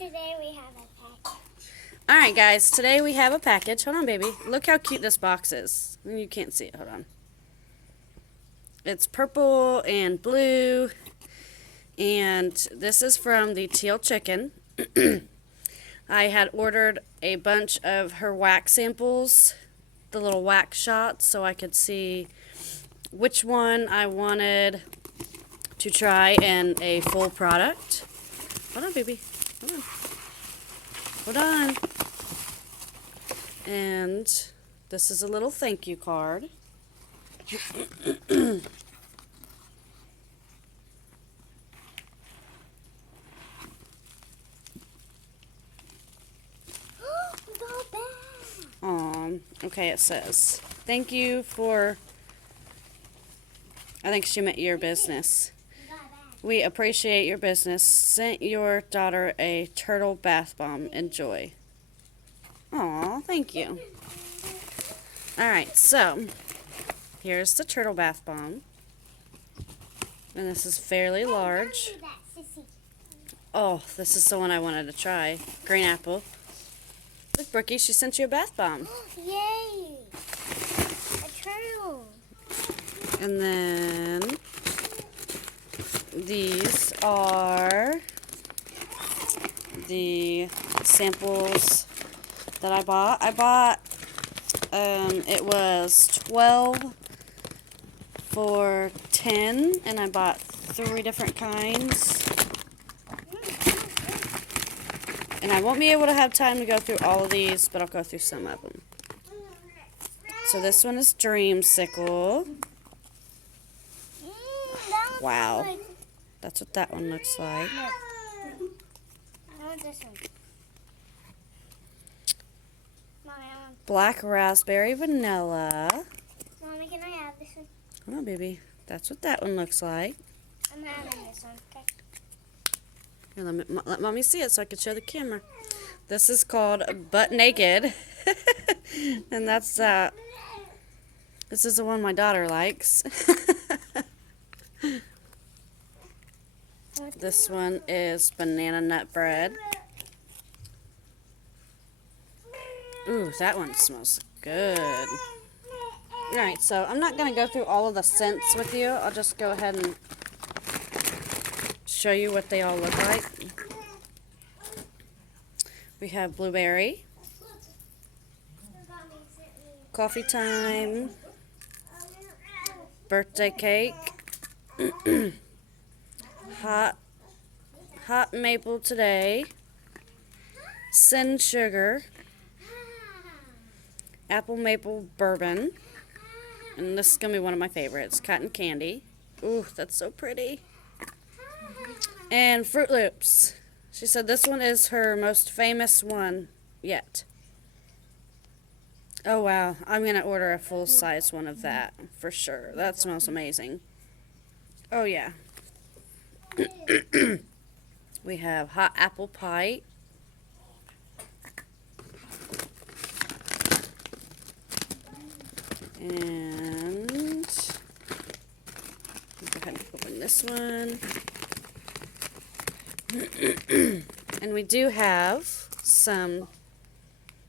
Today we have a package. Alright guys, today we have a package. Hold on, baby. Look how cute this box is. You can't see it. Hold on. It's purple and blue. And this is from the Teal Chicken. I had ordered a bunch of her wax samples, the little wax shots, so I could see which one I wanted to try in a full product. Hold on, baby. Hold on. Hold on. And this is a little thank you card. Okay, it says, thank you for, I think she meant your business. We appreciate your business. Sent your daughter a turtle bath bomb. Enjoy. Aw, thank you. Alright, so here's the turtle bath bomb. And this is fairly large. Oh, this is the one I wanted to try. Green apple. Look, Brookie, she sent you a bath bomb. Yay! A turtle. And then these are the samples that I bought. It was 12 for 10, and I bought 3 different kinds. And I won't be able to have time to go through all of these, but I'll go through some of them. So this one is Dreamsicle. Wow. That's what that one looks like. I want this one. Mommy, I want. Black raspberry vanilla. Mommy, can I have this one? Hold on, baby. That's what that one looks like. I'm having this one, okay? Here, let Mommy see it so I can show the camera. This is called Butt Naked. And that's, this is the one my daughter likes. This one is banana nut bread. Ooh, that one smells good. Alright, so I'm not going to go through all of the scents with you. I'll just go ahead and show you what they all look like. We have blueberry, coffee time, birthday cake, hot maple today, sin sugar, apple maple bourbon, and this is going to be one of my favorites, cotton candy. Ooh, that's so pretty. And Fruit Loops. She said this one is her most famous one yet. Oh wow, I'm going to order a full-size one of that for sure. That smells amazing. Oh yeah. We have hot apple pie. And go ahead and open this one. And we do have some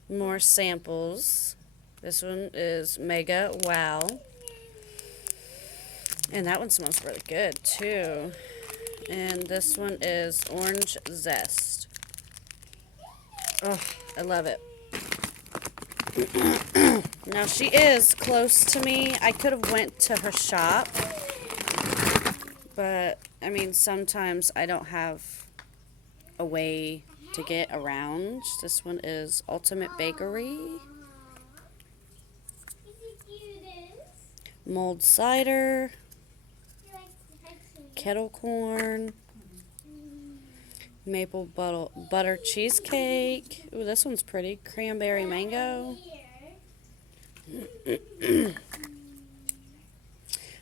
more samples. This one is Mega Wow. And that one smells really good too. And this one is Orange Zest. Oh, I love it. Now she is close to me. I could have went to her shop. But, I mean, sometimes I don't have a way to get around. This one is Ultimate Bakery. Mulled cider. Kettle corn. Maple butter cheesecake. Ooh, this one's pretty. Cranberry mango.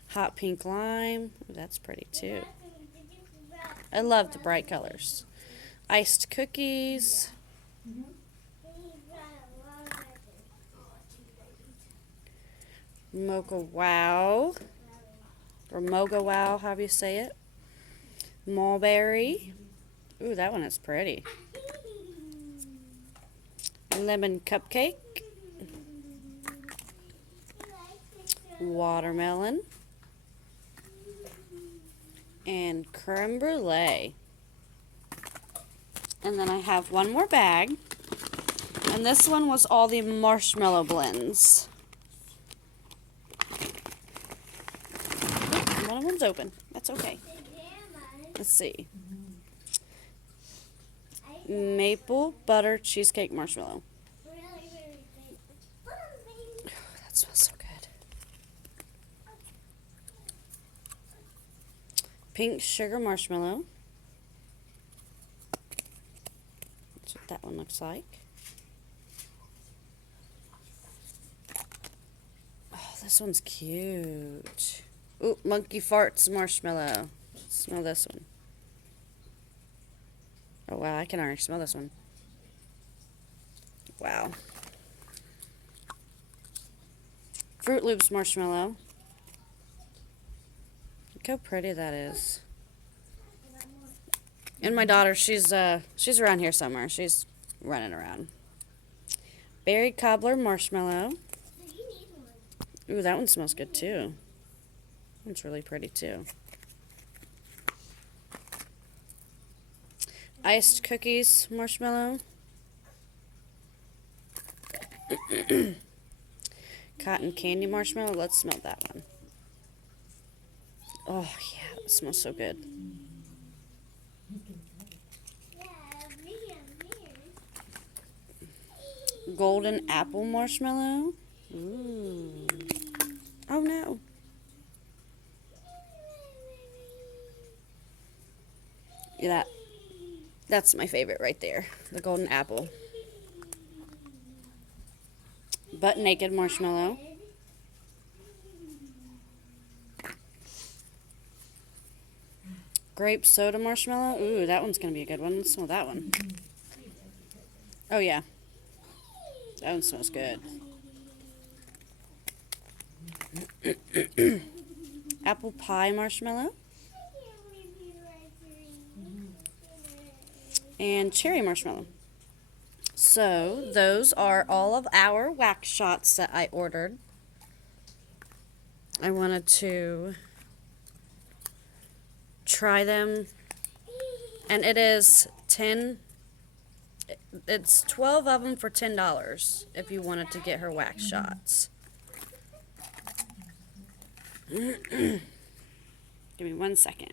Hot pink lime. Ooh, that's pretty too. I love the bright colors. Iced cookies. Mocha Wow. Or Moga Wow, however you say it. Mulberry. Ooh, that one is pretty. lemon cupcake, watermelon, and creme brulee. And then I have one more bag, and this one was all the marshmallow blends. One of them's open. That's okay. Let's see. Maple butter cheesecake marshmallow. That smells so good. Pink sugar marshmallow. That's what that one looks like. Oh, this one's cute. Ooh, monkey farts marshmallow. Smell this one. Oh wow, I can already smell this one. Wow. Fruit Loops marshmallow. Look how pretty that is. And my daughter, she's around here somewhere. She's running around. Berry cobbler marshmallow. Ooh, that one smells good too. It's really pretty too. Iced cookies marshmallow. Cotton candy marshmallow. Let's smell that one. Oh yeah, it smells so good. Golden apple marshmallow. Ooh. Oh no. Yeah, that's my favorite right there. The golden apple. Butt naked marshmallow. Grape soda marshmallow. Ooh, that one's going to be a good one. Let's smell that one. Oh, yeah. That one smells good. Apple pie marshmallow. And cherry marshmallow. So, those are all of our wax shots that I ordered. I wanted to try them, and it's 12 of them for $10 if you wanted to get her wax shots. Give me 1 second.